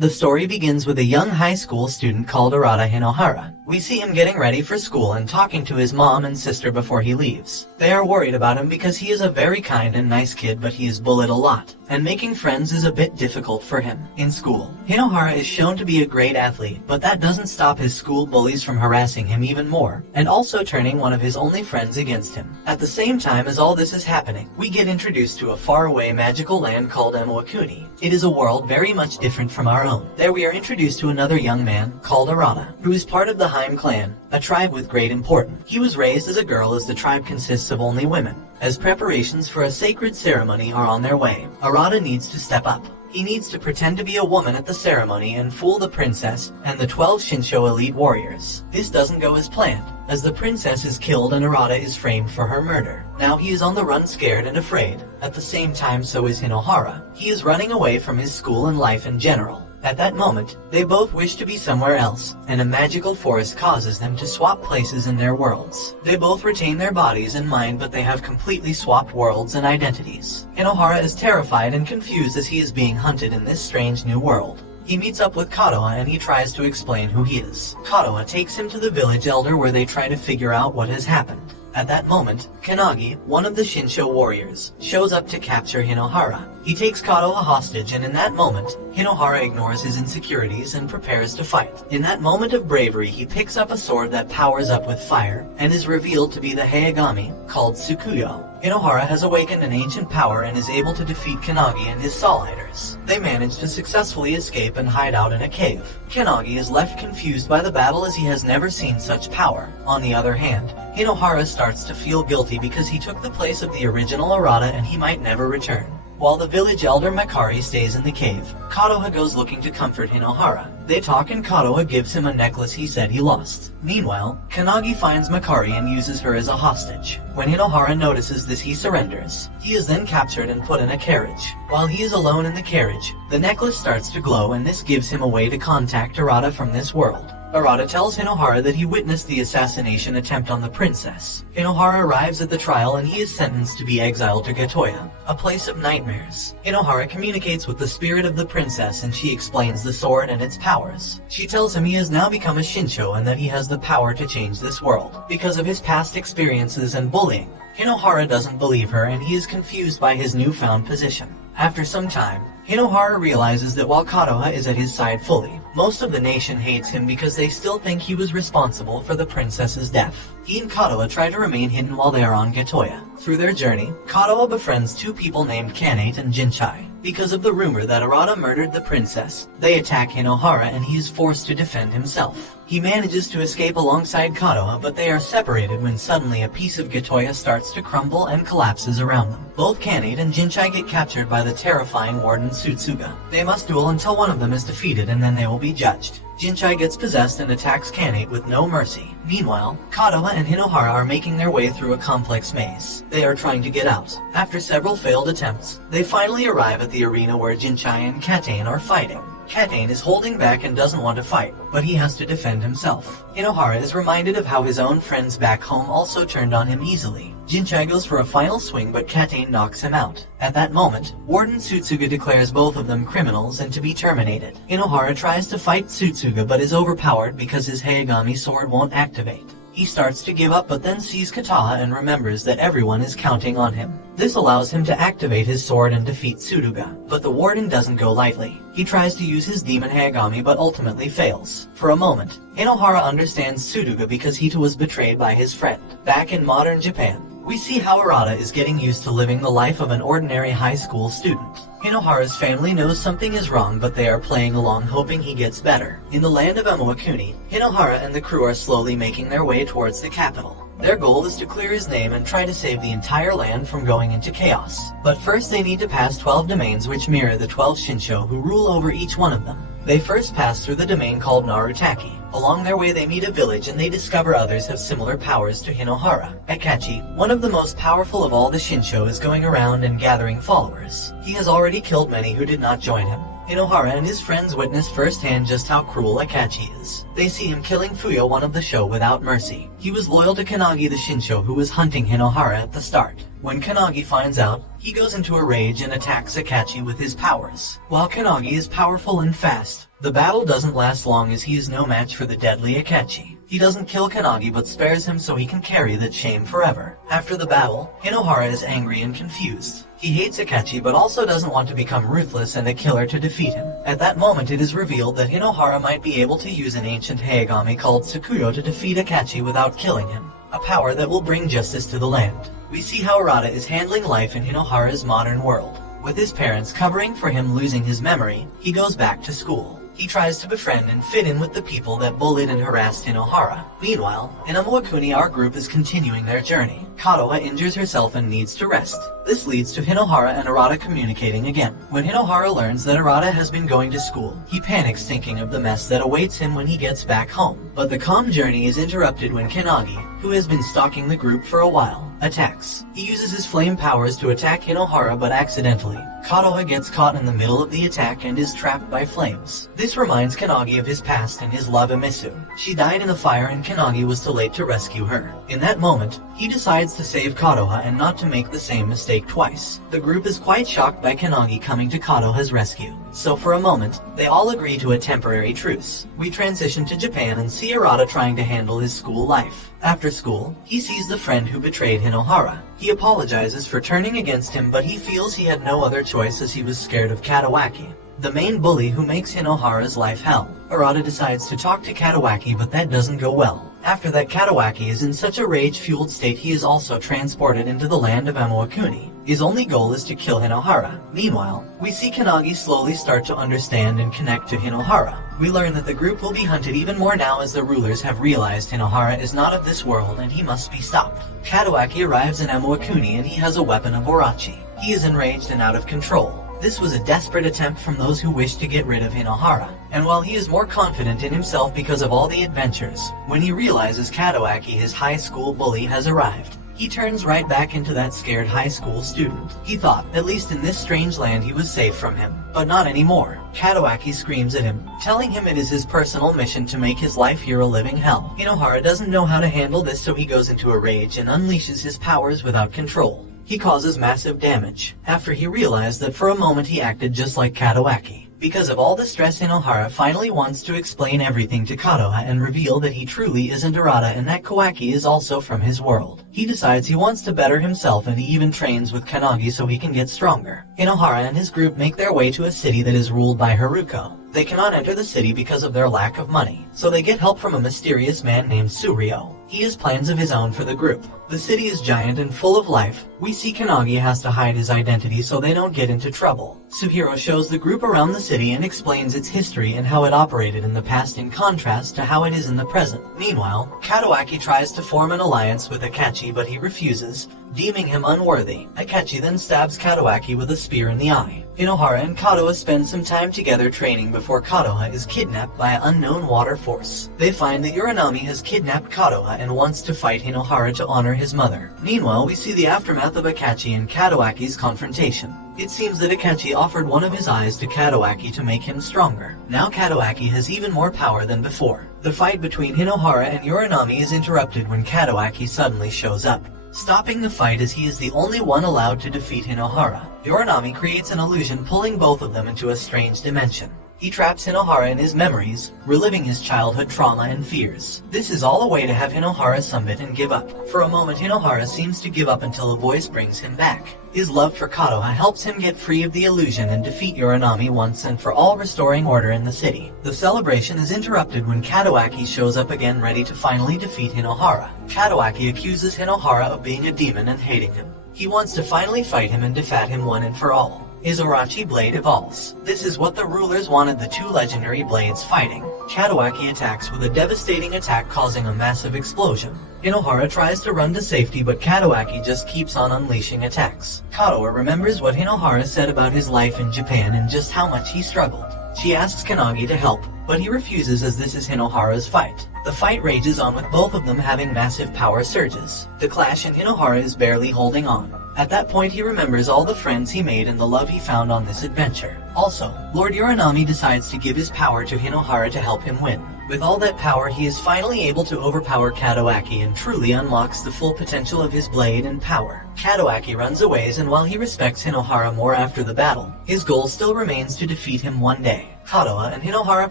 The story begins with a young high school student called Arata Hinohara. We see him getting ready for school and talking to his mom and sister before he leaves. They are worried about him because he is a very kind and nice kid, but he is bullied a lot, and making friends is a bit difficult for him. In school, Hinohara is shown to be a great athlete, but that doesn't stop his school bullies from harassing him even more, and also turning one of his only friends against him. At the same time as all this is happening, we get introduced to a faraway magical land called Amawakuni. It is a world very much different from our own. There we are introduced to another young man called Arata, who is part of the Hayagami clan, a tribe with great importance. He was raised as a girl as the tribe consists of only women. As preparations for a sacred ceremony are on their way, Arata needs to step up. He needs to pretend to be a woman at the ceremony and fool the princess and the 12 Shinsho elite warriors. This doesn't go as planned, as the princess is killed and Arata is framed for her murder. Now he is on the run, scared and afraid. At the same time, so is Hinohara. He is running away from his school and life in general. At that moment, they both wish to be somewhere else, and a magical force causes them to swap places in their worlds. They both retain their bodies and mind, but they have completely swapped worlds and identities. Hinohara is terrified and confused as he is being hunted in this strange new world. He meets up with Gatoya and he tries to explain who he is. Gatoya takes him to the village elder where they try to figure out what has happened. At that moment, Kannagi, one of the Shinsho warriors, shows up to capture Hinohara. He takes Gatoya hostage, and in that moment, Hinohara ignores his insecurities and prepares to fight. In that moment of bravery, he picks up a sword that powers up with fire, and is revealed to be the Hayagami, called Tsukuyo. Hinohara has awakened an ancient power and is able to defeat Kannagi and his Souliders. They manage to successfully escape and hide out in a cave. Kannagi is left confused by the battle as he has never seen such power. On the other hand, Hinohara starts to feel guilty because he took the place of the original Arata and he might never return. While the village elder Makari stays in the cave, Gatoya goes looking to comfort Hinohara. They talk and Gatoya gives him a necklace he said he lost. Meanwhile, Kannagi finds Makari and uses her as a hostage. When Hinohara notices this, he surrenders. He is then captured and put in a carriage. While he is alone in the carriage, the necklace starts to glow, and this gives him a way to contact Arata from this world. Arata tells Hinohara that he witnessed the assassination attempt on the princess. Hinohara arrives at the trial and he is sentenced to be exiled to Gatoya, a place of nightmares. Hinohara communicates with the spirit of the princess and she explains the sword and its powers. She tells him he has now become a Shinsho and that he has the power to change this world because of his past experiences and bullying. Hinohara doesn't believe her and he is confused by his newfound position. After some time, Hinohara realizes that while Gatoya is at his side fully, most of the nation hates him because they still think he was responsible for the princess's death. He and Gatoya try to remain hidden while they are on Gatoya. Through their journey, Gatoya befriends two people named Kannate and Jinchai. Because of the rumor that Arata murdered the princess, they attack Hinohara and he is forced to defend himself. He manages to escape alongside Gatoya, but they are separated when suddenly a piece of Gatoya starts to crumble and collapses around them. Both Kannate and Jinchai get captured by the terrifying warden Tsutsuga. They must duel until one of them is defeated and then they will be judged. Jinchai gets possessed and attacks Kannate with no mercy. Meanwhile, Gatoya and Hinohara are making their way through a complex maze. They are trying to get out. After several failed attempts, they finally arrive at the arena where Jinchai and Kannate are fighting. Kannate is holding back and doesn't want to fight, but he has to defend himself. Hinohara is reminded of how his own friends back home also turned on him easily. Jinchai goes for a final swing, but Kannate knocks him out. At that moment, Warden Tsutsuga declares both of them criminals and to be terminated. Hinohara tries to fight Tsutsuga but is overpowered because his Hayagami sword won't activate. He starts to give up but then sees Gatoya and remembers that everyone is counting on him. This allows him to activate his sword and defeat Tsutsuga, but the warden doesn't go lightly. He tries to use his demon Hayagami but ultimately fails. For a moment, Hinohara understands Tsutsuga because he too was betrayed by his friend. Back in modern Japan, we see how Arata is getting used to living the life of an ordinary high school student. Hinohara's family knows something is wrong, but they are playing along hoping he gets better. In the land of Amawakuni, Hinohara and the crew are slowly making their way towards the capital. Their goal is to clear his name and try to save the entire land from going into chaos. But first they need to pass 12 domains which mirror the 12 Shinsho who rule over each one of them. They first pass through the domain called Narutaki. Along their way they meet a village and they discover others have similar powers to Hinohara. Akachi, one of the most powerful of all the Shinsho, is going around and gathering followers. He has already killed many who did not join him. Hinohara and his friends witness firsthand just how cruel Akachi is. They see him killing Fuyo, one of the show, without mercy. He was loyal to Kannagi the Shinsho who was hunting Hinohara at the start. When Kannagi finds out, he goes into a rage and attacks Akachi with his powers. While Kannagi is powerful and fast, The battle doesn't last long as he is no match for the deadly Akechi. He doesn't kill Kannagi but spares him so he can carry that shame forever. After the battle, Hinohara is angry and confused. He hates Akechi but also doesn't want to become ruthless and a killer to defeat him. At that moment it is revealed that Hinohara might be able to use an ancient Hayagami called Tsukuyo to defeat Akechi without killing him. A power that will bring justice to the land. We see how Arata is handling life in Hinohara's modern world. With his parents covering for him losing his memory, he goes back to school. He tries to befriend and fit in with the people that bullied and harassed Hinohara. Meanwhile, in Amawakuni our group is continuing their journey. Gatoya injures herself and needs to rest. This leads to Hinohara and Arata communicating again. When Hinohara learns that Arata has been going to school, he panics thinking of the mess that awaits him when he gets back home. But the calm journey is interrupted when Kannagi, who has been stalking the group for a while, attacks. He uses his flame powers to attack Hinohara but accidentally. Gatoya gets caught in the middle of the attack and is trapped by flames. This reminds Kannagi of his past and his love Emisu. She died in a fire and Kannagi was too late to rescue her. In that moment, he decides to save Gatoya and not to make the same mistake twice. The group is quite shocked by Kannagi coming to Gatoya's rescue. So for a moment, they all agree to a temporary truce. We transition to Japan and see Arata trying to handle his school life. After school, he sees the friend who betrayed Hinohara. He apologizes for turning against him but he feels he had no other choice as he was scared of Katawaki, the main bully who makes Hinohara's life hell. Arata decides to talk to Katawaki but that doesn't go well. After that, Katawaki is in such a rage-fueled state he is also transported into the land of Amawakuni. His only goal is to kill Hinohara. Meanwhile, we see Kannagi slowly start to understand and connect to Hinohara. We learn that the group will be hunted even more now as the rulers have realized Hinohara is not of this world and he must be stopped. Katawaki arrives in Amawakuni and he has a weapon of Orochi. He is enraged and out of control. This was a desperate attempt from those who wished to get rid of Hinohara. And while he is more confident in himself because of all the adventures, when he realizes Katawaki, his high school bully, has arrived, he turns right back into that scared high school student. He thought, at least in this strange land, he was safe from him. But not anymore. Katawaki screams at him, telling him it is his personal mission to make his life here a living hell. Hinohara doesn't know how to handle this, so he goes into a rage and unleashes his powers without control. He causes massive damage, after he realized that for a moment he acted just like Katawaki. Because of all the stress, Hinohara finally wants to explain everything to Gatoya and reveal that he truly isn't Arata and that Kawaki is also from his world. He decides he wants to better himself and he even trains with Kannagi so he can get stronger. Hinohara and his group make their way to a city that is ruled by Haruko. They cannot enter the city because of their lack of money, so they get help from a mysterious man named Suryo. He has plans of his own for the group. The city is giant and full of life. We see Kannagi has to hide his identity so they don't get into trouble. Suhiro shows the group around the city and explains its history and how it operated in the past in contrast to how it is in the present. Meanwhile, Katawaki tries to form an alliance with Akechi but he refuses, deeming him unworthy. Akechi then stabs Katawaki with a spear in the eye. Hinohara and Gatoya spend some time together training before Gatoya is kidnapped by an unknown water force. They find that Uranami has kidnapped Gatoya and wants to fight Hinohara to honor his mother. Meanwhile, we see the aftermath of Akechi and Katawaki's confrontation. It seems that Akechi offered one of his eyes to Katawaki to make him stronger. Now Katawaki has even more power than before. The fight between Hinohara and Uranami is interrupted when Katawaki suddenly shows up, stopping the fight as he is the only one allowed to defeat Hinohara. Uranami creates an illusion pulling both of them into a strange dimension. He traps Hinohara in his memories, reliving his childhood trauma and fears. This is all a way to have Hinohara submit and give up. For a moment Hinohara seems to give up until a voice brings him back. His love for Gatoya helps him get free of the illusion and defeat Uranami once and for all, restoring order in the city. The celebration is interrupted when Katawaki shows up again ready to finally defeat Hinohara. Katawaki accuses Hinohara of being a demon and hating him. He wants to finally fight him and defeat him one and for all. His Orochi blade evolves. This is what the rulers wanted, the two legendary blades fighting. Katawaki attacks with a devastating attack causing a massive explosion. Hinohara tries to run to safety but Katawaki just keeps on unleashing attacks. Gatoya remembers what Hinohara said about his life in Japan and just how much he struggled. She asks Kannagi to help, but he refuses as this is Hinohara's fight. The fight rages on with both of them having massive power surges. The clash and Hinohara is barely holding on. At that point he remembers all the friends he made and the love he found on this adventure. Also, Lord Uranami decides to give his power to Hinohara to help him win. With all that power, he is finally able to overpower Gatoya and truly unlocks the full potential of his blade and power. Gatoya runs away, and while he respects Hinohara more after the battle, his goal still remains to defeat him one day. Gatoya and Hinohara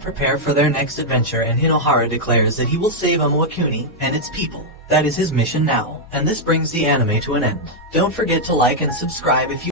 prepare for their next adventure, and Hinohara declares that he will save Amawakuni and its people. That is his mission now, and this brings the anime to an end. Don't forget to like and subscribe if you